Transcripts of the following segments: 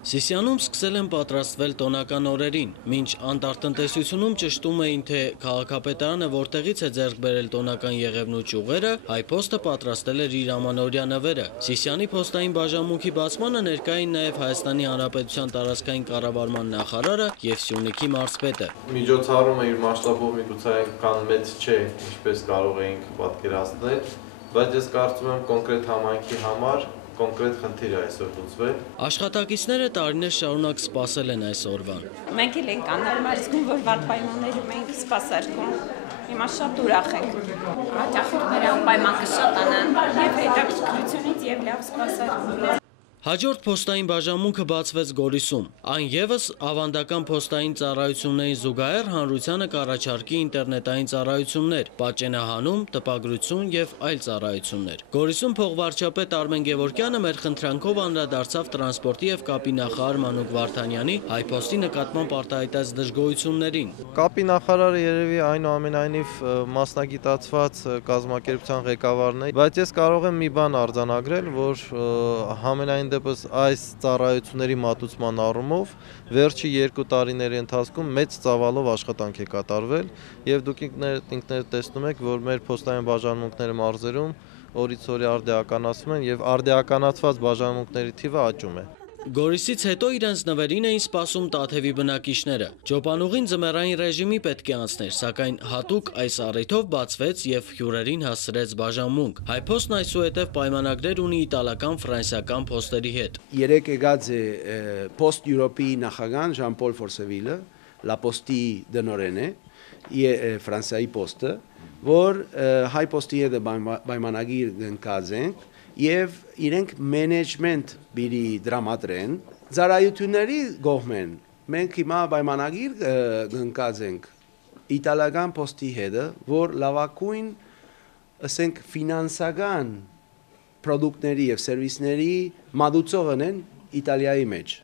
Սիսիանում սկսել են պատրաստվել տոնական օրերին, մինչ անտառտնտեսությունում ճշտում էին, թե քաղաքապետարանը որտեղից է ձեռք բերել տոնական եղևն ու ճյուղերը, Հայփոստը պատրաստել էր իր ամանորյա նվերը։ Սիսիանի փոստային բաժանմունքի բացմանը ներկա էին նաև Հայաստանի Հանրապետության տարածքային կառավարման նախարարը և Սյունիքի մարզպետը։ Միջոցառումը իր մասշտաբով միգուցե այնքան մեծ չէ, ինչպես կարող էինք պատկերացնել, բայց ես կարծում եմ կոնկրետ համայնքի համար կոնկրետ խնդիր է այսօր լուծվել։ Աշխատակիցները տարիներ շարունակ սպասել են այս օրվան։ Մենք էլ ենք անհարմար զգում, որ վատ պայմաններում ենք սպասարկում։ Հիմա շատ ուրախ ենք։ Հաճախորդները անպայման կշատանան եւ հետաքրքրությունից եւ լավ սպասարկումից։ Հաջորդ փոստային բաժանմունքը բացվեց Գորիսում։ Այն ևս ավանդական փոստային ծառայություններին զուգահեռ հանրությանը կառաջարկի ինտերնետային ծառայություններ, պատճենահանում, տպագրություն եւ այլ ծառայություններ։ Գորիսում փոխվարչապետ Արմեն Գևորգյանը մեր խնդրանքով անդրադարձավ տրանսպորտի եւ կապի նախարար Մանուկ Վարդանյանի Հայփոստի նկատմամբ արտահայտած դժգոհություններին։ Կապի նախարարը երևի այնուամենայնիվ մասնագիտացված կազմակերպության ղեկավարն է, բայց ես կարող եմ մի բան արձանագրել, որ համենայն դեպս այս ծառայությունների մատուցման առումով վերջի 2 տարիների ընթացքում մեծ ծավալով աշխատանք է կատարվել եւ դուք ինքներդ տեսնում եք, որ մեր փոստային բաժանմունքները մարզերում օրից օրի արդիականացվում են եւ արդիականացված բաժանմունքների թիվը աճում է։ Գորիսից հետո իրենց նվերին էին սպասում Տաթևի բնակիչները։ Ջոպանուղին ձմեռային ռեժիմի պետք է անցներ, սակայն հատուկ այս առիթով բացվեց եւ հյուրերին հասցրեց բաժանմունք։ Հայփոստն այսուհետև պայմանագրեր ունի իտալական, ֆրանսիական փոստերի հետ։ Երեք եկած է Post Europe-ի նախագահ Ժան-Պոլ Ֆորսևիլը, La Poste-ի դնորեն է, Ֆրանսիայի փոստը, որ Հայփոստի հետ պայմանագիր գնկած ենք եւ իրենք մենեջմենտ բիրի դրամատրեն ծառայությունների կողմեն մենք հիմա պայմանագիր գնկած ենք իտալական փոստի հետ, որ լավագույն ասենք ֆինանսական պրոդուկտների եւ սերվիսների մատուցողն են Իտալիայի մեջ։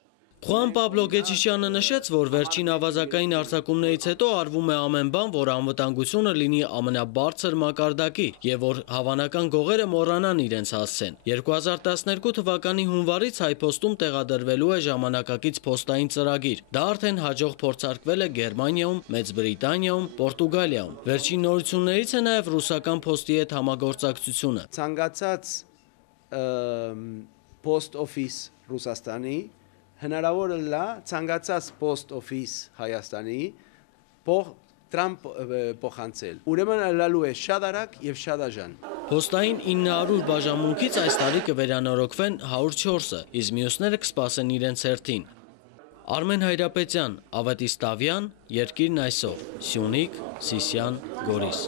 Խուան Պաբլո Գեչիշյանը նշեց, որ վերջին ավազակային արձակումներից հետո արվում է ամեն բան, որ անվտանգությունը լինի ամենաբարձր մակարդակի եւ որ հավանական գողերը մոռանան իրենց հասցեն։ 2012 թվականի հունվարից Հայփոստում տեղադրվելու է ժամանակակից փոստային ծրագիր։ Դա արդեն հաջող փորձարկվել է Գերմանիայում, Մեծ Բրիտանիայում, Պորտուգալիայում։ Վերջին նորություններից է նաեւ ռուսական փոստի հետ համագործակցությունը։ Ցանկացած post office Ռուսաստանի հնարավոր է լա ցանկացած post office Հայաստանի փոխանցել։ Ուրեմն լալու է շատ արագ եւ շատ աժան։ Փոստային 900 բաժանմունքից այս տարի կվերանորոգվեն 104-ը, իսկ մյուսները կսպասեն իրենց հերթին։ Արմեն Հայրապետյան, Ավետիս Տավյան, Երկիրն այսօր, Սյունիք, Սիսիան, Գորիս։